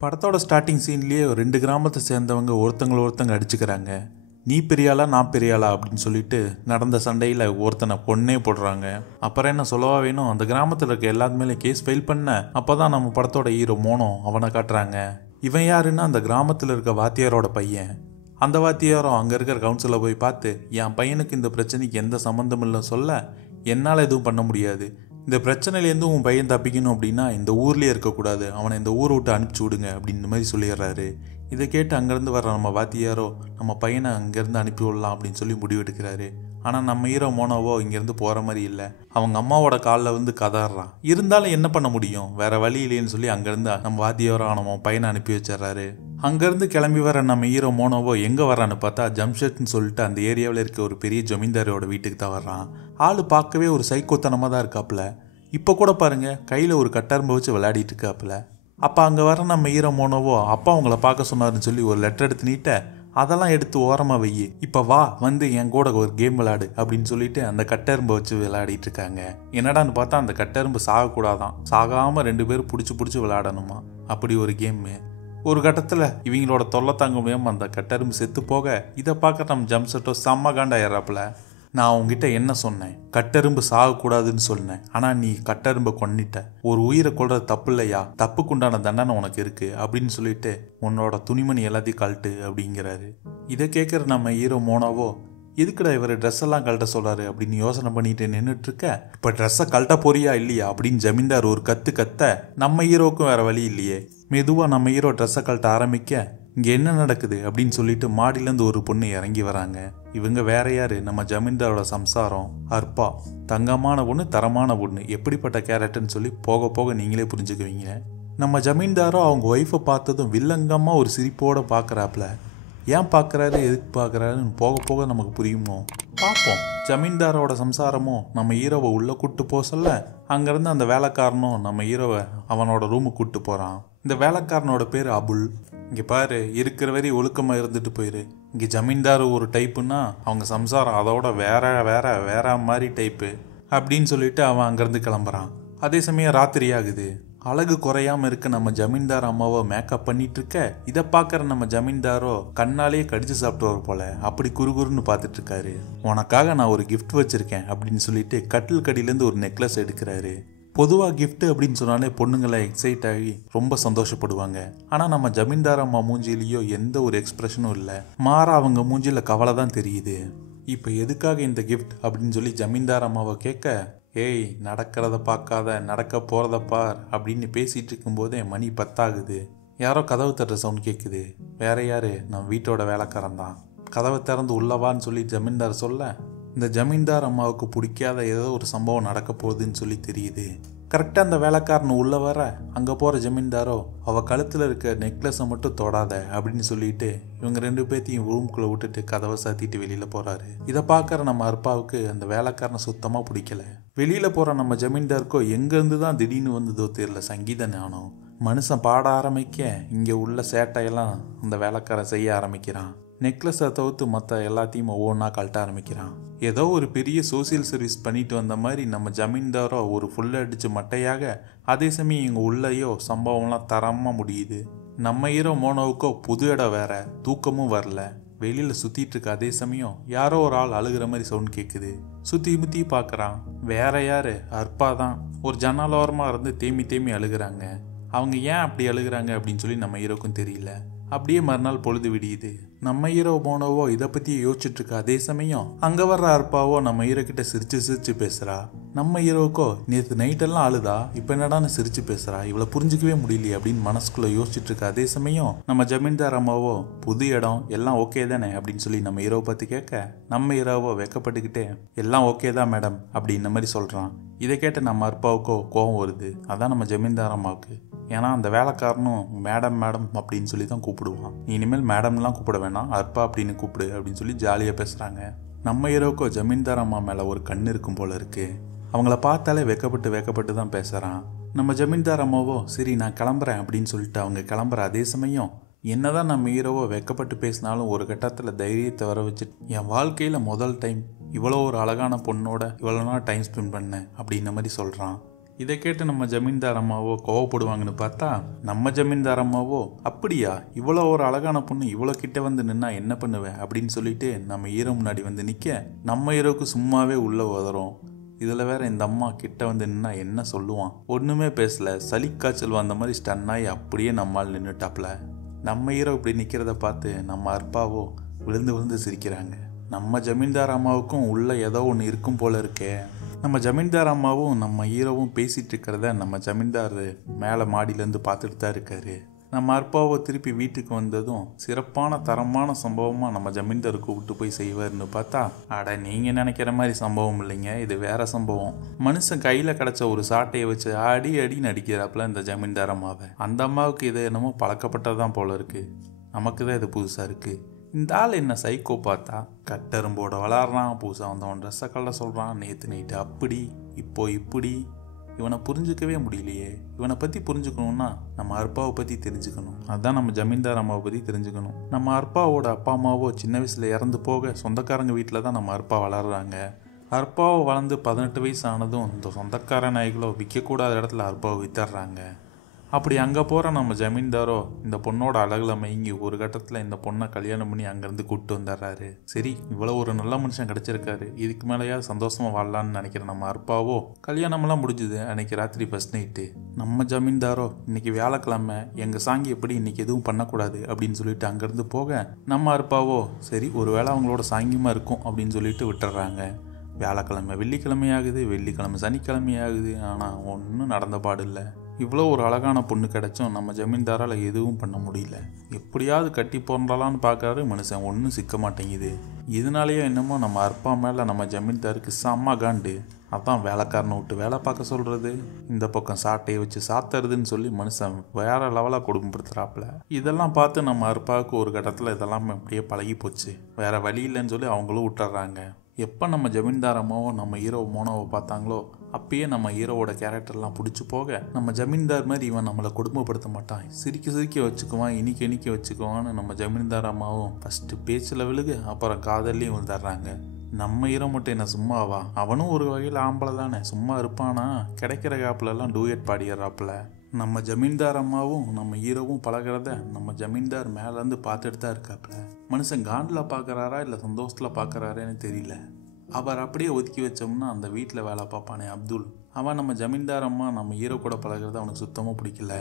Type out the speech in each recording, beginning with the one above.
படத்தோட ஸ்டார்டிங் சீன்லேயே 2 கிராமத்தை சேர்ந்தவங்க ஒருத்தங்க அடிச்சுக்கிறாங்க. நீ பெரியாளா நான் பெரியாளா அப்படின்னு சொல்லிட்டு நடந்த சண்டையில் ஒருத்தனை பொண்ணே போடுறாங்க. அப்புறம் என்ன சொல்லவா வேணும், அந்த கிராமத்தில் இருக்க எல்லாத்து மேலே கேஸ் ஃபைல் பண்ண அப்போதான் நம்ம படத்தோட ஹீரோ மோனோ அவனை காட்டுறாங்க. இவன் யாருன்னா அந்த கிராமத்தில் இருக்க வாத்தியாரோட பையன். அந்த வாத்தியாரும் அங்கே இருக்கிற கவுன்சிலில் போய் பார்த்து, என் பையனுக்கு இந்த பிரச்சனைக்கு எந்த சம்மந்தம் இல்லை சொல்ல என்னால் எதுவும் பண்ண முடியாது. இந்த பிரச்சனையிலேருந்து உன் பையன் தப்பிக்கணும் அப்படின்னா இந்த ஊர்லேயே இருக்கக்கூடாது, அவனை இந்த ஊரை விட்டு அனுப்பிச்சி விடுங்க அப்படின்ற மாதிரி சொல்லிடுறாரு. இதை கேட்டு அங்கேருந்து வர்ற நம்ம வாத்தியாரோ நம்ம பையனை அங்கேருந்து அனுப்பி விடலாம் அப்படின்னு சொல்லி முடிவெடுக்கிறாரு. ஆனால் நம்ம ஹீரோ மோனோவோ இங்கேருந்து போகிற மாதிரி இல்லை. அவங்க அம்மாவோட காலில் வந்து கதறான். இருந்தாலும் என்ன பண்ண முடியும், வேற வழி இல்லைன்னு சொல்லி அங்கேருந்து நம்ம வாத்தியாரோ நம்ம பையனை அனுப்பி வச்சிடறாரு. அங்கேருந்து கிளம்பி வர நம்ம ஹீரோ மோனோவோ எங்கே வர்றான்னு பார்த்தா ஜம்ஷெட்னு சொல்லிட்டு அந்த ஏரியாவில் இருக்க ஒரு பெரிய ஜமீன்தாரோட வீட்டுக்கு தான் வர்றான். ஆள் பார்க்கவே ஒரு சைக்கோத்தனமாக தான் இருக்காப்புல. இப்போ கூட பாருங்க, கையில் ஒரு கட்டரும்பை வச்சு விளையாடிட்டு இருக்காப்புல. அப்போ அங்கே வர நம்ம ஹீரோ மோனோவோ அப்பா அவங்கள பார்க்க சொன்னாருன்னு சொல்லி ஒரு லெட்டர் எடுத்து நீட்ட, அதெல்லாம் எடுத்து ஓரமாக வை, இப்போ வா வந்து என் கூட ஒரு கேம் விளையாடு அப்படின்னு சொல்லிட்டு அந்த கட்டெரும்பை வச்சு விளையாடிட்டு இருக்காங்க. என்னடான்னு பார்த்தா அந்த கட்டெரும்பு சாகக்கூடாதான், சாகாமல் 2 பேரும் பிடிச்சி விளையாடணுமா, அப்படி ஒரு கேமு. ஒரு கட்டத்தில் இவங்களோட தொல்லை தாங்க முடியாமல் அந்த கட்டெரும்பு செத்து போக இதை பார்க்க நம்ம ஜம்செட்டோ செம்ம காண்டாயிடுறாப்புல. நான் உங்ககிட்ட என்ன சொன்னேன், கட்டெரும்பு சாகக்கூடாதுன்னு சொன்னேன், ஆனால் நீ கட்டெரும்பை கொன்னிட்ட, ஒரு உயிரை கொள்றது தப்பு இல்லையா, தப்புக்குண்டான தண்டனை உனக்கு இருக்கு அப்படின்னு சொல்லிட்டு உன்னோட துணிமணி எல்லாத்தையும் கழட்டு அப்படிங்கிறாரு. இதை கேட்குற நம்ம ஹீரோ மோனோவோ, எதுக்குடா இவர் ட்ரெஸ் எல்லாம் கழட்ட சொல்றாரு அப்படின்னு யோசனை பண்ணிட்டு நின்றுட்டு இருக்க, இப்போ ட்ரெஸ்ஸை கழட்ட போறியா இல்லையா அப்படின்னு ஜமீன்தார் ஒரு கத்த நம்ம ஹீரோவுக்கும் வேற வழி இல்லையே. மெதுவாக நம்ம ஹீரோ ட்ரெஸ்ஸை கழட்ட ஆரம்பிக்க இங்கே என்ன நடக்குது அப்படின்னு சொல்லிட்டு மாடியிலேருந்து ஒரு பொண்ணு இறங்கி வராங்க. இவங்க வேற யாரு, நம்ம ஜமீன்தாரோட சம்சாரம் அர்ப்பா. தங்கமான பொண்ணு, தரமான பொண்ணு, எப்படிப்பட்ட கேரக்டர்னு சொல்லி போக போக நீங்களே புரிஞ்சுக்குவீங்க. நம்ம ஜமீன்தாரோ அவங்க ஒய்ஃபை பார்த்ததும் வில்லங்கமாக ஒரு சிரிப்போட பார்க்குறாப்புல. ஏன் பார்க்குறாரு, எதுக்கு பார்க்குறாருன்னு போக போக நமக்கு புரியுமோ, பார்ப்போம். ஜமீன்தாரோட சம்சாரமும் நம்ம ஹீரோவை உள்ளே கூப்பிட்டு போக சொல்ல அங்கேருந்து அந்த வேலைக்காரனும் நம்ம ஹீரோவை அவனோட ரூமுக்கு கூப்பிட்டு போகிறான். இந்த வேலைக்காரனோட பேர் அபுல். இங்கே பாரு, இருக்கிற வரை ஒழுக்கமாக இருந்துட்டு போயிரு. இங்கே ஜமீன்தார் ஒரு டைப்புன்னா அவங்க சம்சாரம் அதோட வேற மாதிரி டைப்பு அப்படின்னு சொல்லிட்டு அவன் அங்கேருந்து கிளம்புறான். அதே சமயம் ராத்திரி ஆகுது. அழகு குறையாம இருக்க நம்ம ஜமீன்தார் அம்மாவை மேக்கப் பண்ணிட்டு இருக்க இதை பார்க்குற நம்ம ஜமீன்தாரோ கண்ணாலேயே கடிச்சு சாப்பிட்டு போல அப்படி குறுகுறுன்னு பார்த்துட்டு இருக்காரு. உனக்காக நான் ஒரு கிஃப்ட் வச்சிருக்கேன் அப்படின்னு சொல்லிட்டு கட்டில் கடியிலேருந்து ஒரு நெக்லஸ் எடுக்கிறாரு. பொதுவாக கிஃப்ட் அப்படின்னு சொன்னாலே பொண்ணுங்களை எக்ஸைட் ஆகி ரொம்ப சந்தோஷப்படுவாங்க. ஆனால் நம்ம ஜமீன்தார் அம்மா மூஞ்சிலேயோ எந்த ஒரு எக்ஸ்பிரஷனும் இல்லை, மாறா அவங்க மூஞ்சில கவலை தான் தெரியுது. இப்போ எதுக்காக இந்த கிஃப்ட் அப்படின்னு சொல்லி ஜமீன்தார் அம்மாவை கேட்க, ஏய் நடக்கிறத பார்க்காத நடக்க போகிறத பார் அப்படின்னு பேசிகிட்டு இருக்கும்போதே மணி 10 ஆகுது. யாரோ கதவு தட்டுற சவுண்ட் கேட்குது. வேற யாரு, நம்ம வீட்டோட வேலைக்காரன் தான். கதவை திறந்து உள்ளவான்னு சொல்லி ஜமீன்தார் சொல்ல இந்த ஜமீன்தார் அம்மாவுக்கு பிடிக்காத ஏதோ ஒரு சம்பவம் நடக்க போகுதுன்னு சொல்லி தெரியுது. கரெக்டாக அந்த வேலைக்காரன் உள்ள வர அங்கே போகிற ஜமீன்தாரோ அவள் கழுத்தில் இருக்க நெக்லஸை மட்டும் தொடாத அப்படின்னு சொல்லிட்டு இவங்க 2 பேர்த்தையும் ரூம்குள்ளே விட்டுட்டு கதவை சாத்திட்டு வெளியில் போகிறாரு. இதை பார்க்குற நம்ம அர்ப்பாவுக்கு அந்த வேலைக்காரனை சுத்தமாக பிடிக்கல. வெளியில் போகிற நம்ம ஜமீன்தாருக்கோ எங்கேருந்து தான் திடீர்னு வந்ததோ தெரியல சங்கீத ஞானம். மனுஷன் பாட ஆரம்பிக்க இங்கே உள்ள சேட்டையெல்லாம் அந்த வேலைக்காரன் செய்ய ஆரம்பிக்கிறான். நெக்லஸை தவிர்த்து மற்ற எல்லாத்தையும் ஒவ்வொன்றா கழட்ட ஆரம்பிக்கிறான். ஏதோ ஒரு பெரிய சோசியல் சர்வீஸ் பண்ணிட்டு வந்த மாதிரி நம்ம ஜமீன்தாரோ ஒரு ஃபுல்ல அடிச்சு மட்டையாக, அதே சமயம் இங்கே உள்ளேயோ சம்பவம்லாம் தரமாக முடியுது. நம்ம ஹீரோ மோனோவுக்கோ புது இடம் வேற, தூக்கமும் வரல. வெளியில் சுற்றிட்டு இருக்க அதே சமயம் யாரோ ஒரு ஆள் அழுகிற மாதிரி சவுண்ட் கேட்குது. சுற்றி முற்றி பார்க்குறான். வேற யாரு, அர்ப்பா தான். ஒரு ஜன்னலோரமாக இருந்து தேமி அழுகிறாங்க. அவங்க ஏன் அப்படி அழுகிறாங்க அப்படின்னு சொல்லி நம்ம ஹீரோக்கும் தெரியல. அப்படியே மறுநாள் பொழுது விடியுது. நம்ம ஹீரோ மோனோவோ இதை பற்றி யோசிச்சுட்டு இருக்க அதே சமயம் அங்கே வர்ற அர்ப்பாவோ நம்ம ஹீரோ கிட்ட சிரிச்சு பேசுகிறா. நம்ம ஹீரோக்கோ நேற்று நைட்டெல்லாம் அழுதா, இப்போ என்னடான்னு சிரிச்சு பேசுகிறா, இவளை புரிஞ்சிக்கவே முடியலையே அப்படின்னு மனசுக்குள்ளே யோசிச்சுட்டு இருக்க அதே சமயம் நம்ம ஜமீன்தார் அம்மாவோ புது இடம் எல்லாம் ஓகே தானே அப்படின்னு சொல்லி நம்ம ஹீரோவை பற்றி கேட்க நம்ம ஹீரோவோ வெக்கப்பட்டுக்கிட்டே எல்லாம் ஓகே தான் மேடம் அப்படின்ன மாதிரி சொல்கிறான். இதை கேட்ட நம்ம அர்ப்பாவுக்கோ கோபம் வருது. அதான் நம்ம ஜமீன்தார் அம்மாவுக்கு. ஏன்னா அந்த வேலைக்காரனும் மேடம் அப்படின்னு சொல்லி தான் கூப்பிடுவான். இனிமேல் மேடம்லாம் கூப்பிட வேணாம், அர்ப்பா அப்படின்னு கூப்பிடு அப்படின்னு சொல்லி ஜாலியாக பேசுகிறாங்க. நம்ம ஹீரோக்கோ ஜமீன்தார் அம்மா மேலே ஒரு கண் இருக்கும் போல இருக்கு. அவங்கள பார்த்தாலே வெக்கப்பட்டு தான் பேசுகிறான். நம்ம ஜமீன்தார் அம்மாவோ சரி நான் கிளம்புறேன் அப்படின்னு சொல்லிட்டு அவங்க கிளம்புற அதே சமயம் என்னதான் நம்ம ஹீரோவோ வெக்கப்பட்டு பேசினாலும் ஒரு கட்டத்தில் தைரியத்தை வர வச்சுட்டு என் வாழ்க்கையில் முதல் டைம் இவ்வளோ ஒரு அழகான பொண்ணோட இவ்வளோ நாள் டைம் ஸ்பெண்ட் பண்ணேன் அப்படின்ன மாதிரி சொல்கிறான். இதை கேட்டு நம்ம ஜமீன்தார் அம்மாவோ கோவப்படுவாங்கன்னு பார்த்தா நம்ம ஜமீன்தார் அம்மாவோ அப்படியா, இவ்வளோ ஒரு அழகான பொண்ணு இவ்வளோ கிட்ட வந்து நின்னா என்ன பண்ணுவேன் அப்படின்னு சொல்லிட்டு நம்ம ஹீரோ முன்னாடி வந்து நிற்க நம்ம ஹீரோக்கு சும்மாவே உள்ள உதறோம். இதில் வேற இந்த அம்மா கிட்ட வந்து நின்னா என்ன சொல்லுவான், ஒன்றுமே பேசல, சளி காய்ச்சல் வந்த மாதிரி ஸ்டன்னாகி அப்படியே நம்மால் நின்றுட்டாப்ல. நம்ம ஹீரோ இப்படி நிற்கிறத பார்த்து நம்ம அற்பாவோ விழுந்து விழுந்து சிரிக்கிறாங்க. நம்ம ஜமீன்தார் அம்மாவுக்கும் உள்ள ஏதோ ஒன்று இருக்கும் போல இருக்கே. நம்ம ஜமீன்தார் அம்மாவும் நம்ம ஹீரோவும் பேசிகிட்டு இருக்கிறத நம்ம ஜமீன்தார் மேலே மாடியிலேருந்து பார்த்துட்டு தான் இருக்காரு. நம்ம அற்பாவை திருப்பி வீட்டுக்கு வந்ததும் சிறப்பான தரமான சம்பவமாக நம்ம ஜமீன்தார் கூப்பிட்டு போய் செய்வார்னு பார்த்தா அட நீங்கள் நினைக்கிற மாதிரி சம்பவம் இல்லைங்க, இது வேற சம்பவம். மனுஷன் கையில் கிடச்ச ஒரு சாட்டையை வச்சு அடி அடின்னு அடிக்கிறாப்புல இந்த ஜமீன்தார் அம்மாவை. அந்த அம்மாவுக்கு இது என்னமோ பழக்கப்பட்டதான் போல இருக்குது. நமக்கு தான் இது புதுசாக இருக்குது. இந்த ஆள் என்ன சைக்கோ பார்த்தா, கட்டெரும்போட வளர்றான், புதுசாக வந்தவன் ட்ரெஸ்ஸை கல்ல சொல்கிறான், நேற்று நைட்டு அப்படி இப்போ இப்படி. இவனை புரிஞ்சுக்கவே முடியலையே. இவனை பற்றி புரிஞ்சுக்கணுன்னா நம்ம அற்பாவை பற்றி தெரிஞ்சுக்கணும். அதுதான் நம்ம ஜமீன்தார் அம்மாவை பற்றி தெரிஞ்சுக்கணும். நம்ம அற்பாவோட அப்பா அம்மாவோ சின்ன வயசில் இறந்து போக சொந்தக்காரங்க வீட்டில் தான் நம்ம அற்பா வளர்கிறாங்க. அற்பாவை வளர்ந்து 18 வயசு ஆனதும் இந்த சொந்தக்கார நாய்களோ விற்கக்கூடாத இடத்துல அற்பாவை வித்துடுறாங்க. அப்படி அங்கே போகிற நம்ம ஜமீன்தாரோ இந்த பொண்ணோட அழகில் மயங்கி ஒரு கட்டத்தில் இந்த பொண்ணை கல்யாணம் பண்ணி அங்கேருந்து கூப்பிட்டு வந்துடுறாரு. சரி, இவ்வளோ ஒரு நல்ல மனுஷன் கிடச்சிருக்காரு, இதுக்கு மேலேயா சந்தோஷமாக வாழலான்னு நினைக்கிற நம்ம அற்பாவோ கல்யாணமெல்லாம் முடிஞ்சுது. அன்னைக்கு ராத்திரி ஃபர்ஸ்ட் நைட்டு. நம்ம ஜமீன்தாரோ இன்னைக்கு வியாழக்கிழமை, எங்கள் சாங்கி எப்படி இன்னைக்கு எதுவும் பண்ணக்கூடாது அப்படின்னு சொல்லிட்டு அங்கேருந்து போக நம்ம அற்பாவோ சரி ஒரு வேளை அவங்களோட சாங்கியமாக இருக்கும் அப்படின்னு சொல்லிட்டு விட்டுறாங்க. வியாழக்கிழமை வெள்ளிக்கிழமை ஆகுது, வெள்ளிக்கிழமை சனிக்கிழமை ஆகுது. ஆனால் ஒன்றும் நடந்த பாடு இல்லை. இவ்வளோ ஒரு அழகான பொண்ணு கிடைச்சும் நம்ம ஜமீன்தாரால் எதுவும் பண்ண முடியல. எப்படியாவது கட்டி போன்றாலான்னு பார்க்குறாரு மனுஷன், ஒன்றும் சிக்க மாட்டேங்குது. இதனாலேயே என்னமோ நம்ம அற்பா மேலே நம்ம ஜமீன்தாருக்கு செம்ம காண்டு. அதான் வேலைக்காரனை விட்டு வேலை பார்க்க சொல்கிறது, இந்த பக்கம் சாட்டையை வச்சு சாத்துறதுன்னு சொல்லி மனுஷன் வேற லெவலாக கொடுமைப்படுத்துகிறாப்புல. இதெல்லாம் பார்த்து நம்ம அற்பாவுக்கு ஒரு கட்டத்தில் இதெல்லாம் அப்படியே பழகி போச்சு. வேற வழி இல்லைன்னு சொல்லி அவங்களும் விட்டுறாங்க. எப்போ நம்ம ஜமீன்தார் அம்மாவோ நம்ம ஹீரோ மோனோவை பார்த்தாங்களோ அப்பயே நம்ம ஹீரோவோட கேரக்டர்லாம் பிடிச்சி போக நம்ம ஜமீன்தார் மாதிரி இவன் நம்மளை கொடுமைப்படுத்த மாட்டான், சிரிக்க வச்சுக்குவான், இனிக்க வச்சுக்குவான்னு நம்ம ஜமீன்தார் அம்மாவும் ஃபஸ்ட்டு பேச்சில் விழுகு, அப்புறம் காதல்லையும் விழுந்துடுறாங்க. நம்ம ஹீரோ மட்டும் என்ன சும்மாவா, அவனும் ஒரு வகையில் ஆம்பளை தானே, சும்மா இருப்பானா, கிடைக்கிற காப்புலலாம் டூயட் பாடிடுறாப்புல. நம்ம ஜமீன்தார் அம்மாவும் நம்ம ஹீரோவும் பழகிறத நம்ம ஜமீன்தார் மேலேருந்து பார்த்துட்டு தான் இருக்காப்புல. மனுஷன் காண்டில் பார்க்குறாரா இல்லை சந்தோஷத்தில் பார்க்குறாருன்னு தெரியல. அவர் அப்படியே ஒதுக்கி வச்சோம்னா அந்த வீட்டில் வேலை பார்ப்பானே அப்துல், அவன் நம்ம ஜமீன்தார் அம்மா நம்ம ஹீரோ கூட பழகிறது அவனுக்கு சுத்தமாக பிடிக்கல.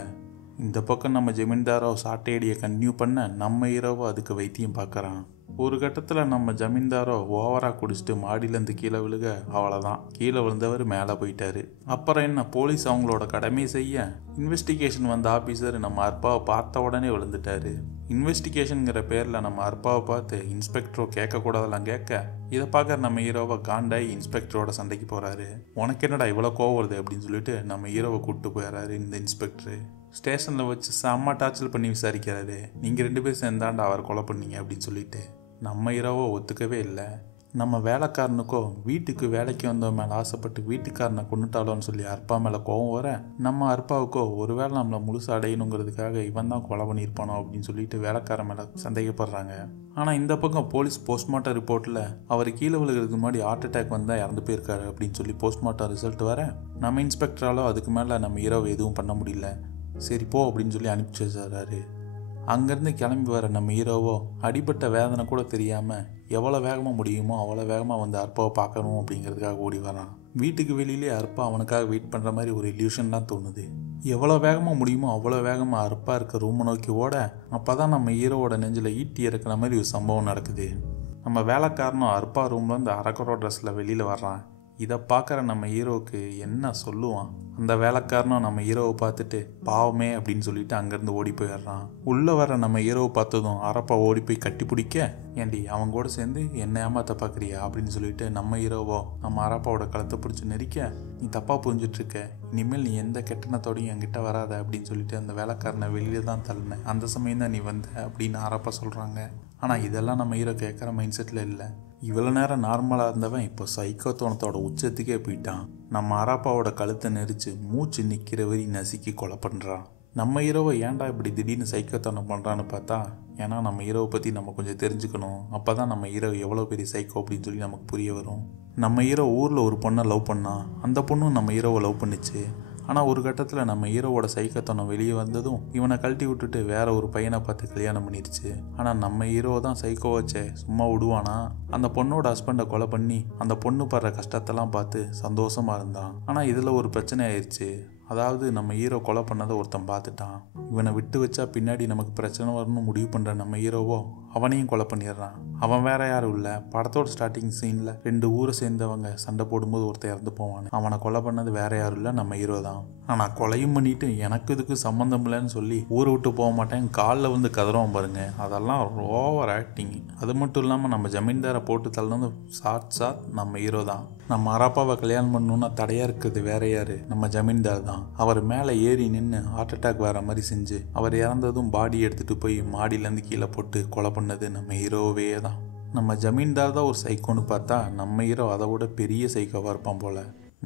இந்த பக்கம் நம்ம ஜமீன்தாரோ சாட்டையடியை கன்டினியூ பண்ண நம்ம ஹீரோவோ அதுக்கு வைத்தியம் பார்க்குறான். ஒரு கட்டத்தில் நம்ம ஜமீன்தாரோ ஓவராக குடிச்சிட்டு மாடியிலேருந்து கீழே விழுக அவ்வளோதான், கீழே விழுந்தவர் மேலே போயிட்டாரு. அப்புறம் என்ன, போலீஸ் அவங்களோட கடமையை செய்ய இன்வெஸ்டிகேஷன் வந்த ஆஃபீஸர் நம்ம அற்பாவை பார்த்த உடனே விழுந்துட்டாரு. இன்வெஸ்டிகேஷனுங்கிற பேரில் நம்ம அற்பாவை பார்த்து இன்ஸ்பெக்டரோ கேட்கக்கூடாதெல்லாம் கேட்க இதை பார்க்குற நம்ம ஹீரோவை காண்டாய் இன்ஸ்பெக்டரோட சண்டைக்கு போகிறாரு. உனக்கு என்னடா இவ்வளோ கோவம் வருது அப்படின்னு சொல்லிட்டு நம்ம ஹீரோவை கூப்பிட்டு போயிடுறாரு இந்த இன்ஸ்பெக்டரு. ஸ்டேஷனில் வச்சு செம்ம டார்ச்சர் பண்ணி விசாரிக்கிறாரு. நீங்கள் 2 பேரும் சேர்ந்தாண்டா அவர் கொலை பண்ணீங்க அப்படின்னு சொல்லிட்டு. நம்ம ஹீரோவோ ஒத்துக்கவே இல்லை. நம்ம வேலைக்காரனுக்கோ வீட்டுக்கு வேலைக்கு வந்தவன் மேலே ஆசைப்பட்டு வீட்டுக்காரனை கொண்டுட்டாலோன்னு சொல்லி அற்பா மேலே கோவம் வர நம்ம அற்பாவுக்கோ ஒருவேளை நம்மளை முழுசு அடையணுங்கிறதுக்காக இவன் தான் கொலை பண்ணியிருப்பானோ அப்படின்னு சொல்லிட்டு வேலைக்காரன் மேலே சந்தேகப்படுறாங்க. ஆனால் இந்த பக்கம் போலீஸ் போஸ்ட்மார்ட்டம் ரிப்போர்ட்டில் அவர் கீழே விழுகிறதுக்கு முன்னாடி ஹார்ட் அட்டாக் வந்தால் இறந்து போயிருக்காரு அப்படின்னு சொல்லி போஸ்ட்மார்ட்டம் ரிசல்ட் வர நம்ம இன்ஸ்பெக்டராலோ அதுக்கு மேலே நம்ம ஹீரோவை எதுவும் பண்ண முடியல. சரி போ அப்படின்னு சொல்லி அனுப்பிச்சு வச்சாரு. அங்கேருந்து கிளம்பி வர நம்ம ஹீரோவோ அடிபட்ட வேதனை கூட தெரியாமல் எவ்வளோ வேகமாக முடியுமோ அவ்வளோ வேகமாக வந்து அற்பாவை பார்க்கணும் அப்படிங்கிறதுக்காக ஓடி வரான். வீட்டுக்கு வெளியிலே அற்பா அவனுக்காக வெயிட் பண்ணுற மாதிரி ஒரு இல்யூஷன் தான் தோணுது. எவ்வளோ வேகமாக முடியுமோ அவ்வளோ வேகமாக அற்பா இருக்க ரூமை நோக்கி ஓட அப்போ தான் நம்ம ஹீரோவோட நெஞ்சில் ஈட்டி இறக்குற மாதிரி ஒரு சம்பவம் நடக்குது. நம்ம வேலைக்காரனும் அற்பா ரூம்லேருந்து அரக்கரோ ட்ரெஸ்ஸில் வெளியில் வர்றான். இதை பார்க்குற நம்ம ஹீரோவுக்கு என்ன சொல்லுவான். அந்த வேலைக்காரனும் நம்ம ஹீரோவை பார்த்துட்டு பாவமே அப்படின்னு சொல்லிட்டு அங்கேருந்து ஓடி போயிடுறான். உள்ளே வர நம்ம ஹீரோவை பார்த்ததும் அரப்பா ஓடி போய் கட்டி பிடிக்க, ஏண்டி அவங்க கூட சேர்ந்து என்ன ஏமாத்த பார்க்குறியா அப்படின்னு சொல்லிட்டு நம்ம ஹீரோவோ நம்ம அரப்பாவோட கழுத்தை பிடிச்சி நெரிக்க, நீ தப்பாக புரிஞ்சிட்ருக்க, இனிமேல் நீ எந்த கெட்டணத்தோடையும் என்கிட்ட வராத அப்படின்னு சொல்லிட்டு அந்த வேலைக்காரனை வெளியே தான் தள்ளினேன், அந்த சமயம் தான் நீ வந்த அப்படின்னு அரப்பா சொல்கிறாங்க. ஆனால் இதெல்லாம் நம்ம ஹீரோ கேட்குற மைண்ட் செட்டில் இல்லை. இவ்வளோ நேரம் நார்மலாக இருந்தவன் இப்போ சைக்கோத்தோணத்தோட உச்சத்துக்கே போயிட்டான். நம்ம அரப்பாவோட கழுத்தை நெரிச்சு மூச்சு நிற்கிற வரி நசுக்கி கொலை பண்ணுறான். நம்ம ஹீரோவை ஏன்டா இப்படி திடீர்னு சைக்கோத்தோணம் பண்ணுறான்னு பார்த்தா, ஏன்னா நம்ம ஹீரோவை பற்றி நம்ம கொஞ்சம் தெரிஞ்சுக்கணும். அப்போ தான் நம்ம ஹீரோ எவ்வளோ பெரிய சைக்கோ அப்படின்னு சொல்லி நமக்கு புரிய வரும். நம்ம ஹீரோ ஊரில் ஒரு பொண்ணை லவ் பண்ணான், அந்த பொண்ணும் நம்ம ஹீரோவை லவ் பண்ணிச்சு. ஆனால் ஒரு கட்டத்தில் நம்ம ஹீரோவோட சைக்கத்தனம் வெளியே வந்ததும் இவனை கழட்டி விட்டுட்டு வேற ஒரு பையனை பார்த்து கல்யாணம் பண்ணிடுச்சு. ஆனால் நம்ம ஹீரோ தான் சைக்கோ வச்சே, சும்மா விடுவானா? அந்த பொண்ணோட ஹஸ்பண்டை கொலை பண்ணி அந்த பொண்ணு படுற கஷ்டத்தெல்லாம் பார்த்து சந்தோஷமா இருந்தான். ஆனால் இதில் ஒரு பிரச்சனை ஆயிடுச்சு. அதாவது நம்ம ஹீரோ கொலை பண்ணதை ஒருத்தன் பார்த்துட்டான். இவனை விட்டு வச்சா பின்னாடி நமக்கு பிரச்சனை வரணும்னு முடிவு பண்ணுற நம்ம ஹீரோவோ அவனையும் கொலை பண்ணிடுறான். அவன் வேற யாரும் இல்லை, படத்தோட ஸ்டார்டிங் சீனில் 2 ஊரை சேர்ந்தவங்க சண்டை போடும்போது ஒருத்தர் இறந்து போவான். அவனை கொலை பண்ணது வேற யாரும் இல்லை, நம்ம ஹீரோ தான். ஆனால் கொலையும் பண்ணிட்டு எனக்கு இதுக்கு சம்மந்தம் இல்லைன்னு சொல்லி ஊரை விட்டு போக மாட்டேன், காலில் வந்து கதறுவான் பாருங்க. அதெல்லாம் ஓவர் ஆக்டிங். அது மட்டும் இல்லாமல் நம்ம ஜமீன்தாரை போட்டு தள்ளது சாத் நம்ம ஹீரோ தான். நம்ம அரப்பாவை கல்யாணம் பண்ணணும்னா தடையாக இருக்கிறது வேற யாரு? நம்ம ஜமீன்தார் தான். அவர் மேலே ஏறி நின்று ஹார்ட் அட்டாக் வர மாதிரி செஞ்சு அவர் இறந்ததும் பாடி எடுத்துகிட்டு போய் மாடியிலேருந்து கீழே போட்டு கொலை பண்ணது நம்ம ஹீரோவே தான். நம்ம ஜமீன்தார் தான் ஒரு சைக்கோன்னு பார்த்தா நம்ம ஹீரோ அதை விட பெரிய சைக்கோவாக இருப்பான் போல.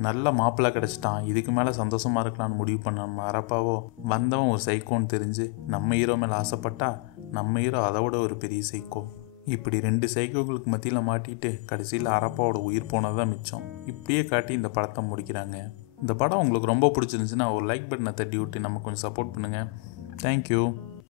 நல்ல மாப்பிள்ளை கிடச்சிட்டான், இதுக்கு மேலே சந்தோஷமாக இருக்கலான்னு முடிவு பண்ண நம்ம அரப்பாவோ வந்தவன் ஒரு சைக்கோன்னு தெரிஞ்சு நம்ம ஹீரோ மேலே ஆசைப்பட்டா நம்ம ஹீரோ அதை விட ஒரு பெரிய சைக்கோ. இப்படி 2 சைக்கோங்களுக்கு மத்தியில் மாட்டிட்டு கடைசியில் அரப்பாவோட உயிர் போனதான் மிச்சம். இப்படியே காட்டி இந்த படத்தை முடிக்கிறாங்க. இந்த படம் உங்களுக்கு ரொம்ப பிடிச்சிருந்துச்சுன்னா ஒரு லைக் பட்டனை தட்டி விட்டு நம்ம கொஞ்சம் சப்போர்ட் பண்ணுங்கள். தேங்க்யூ.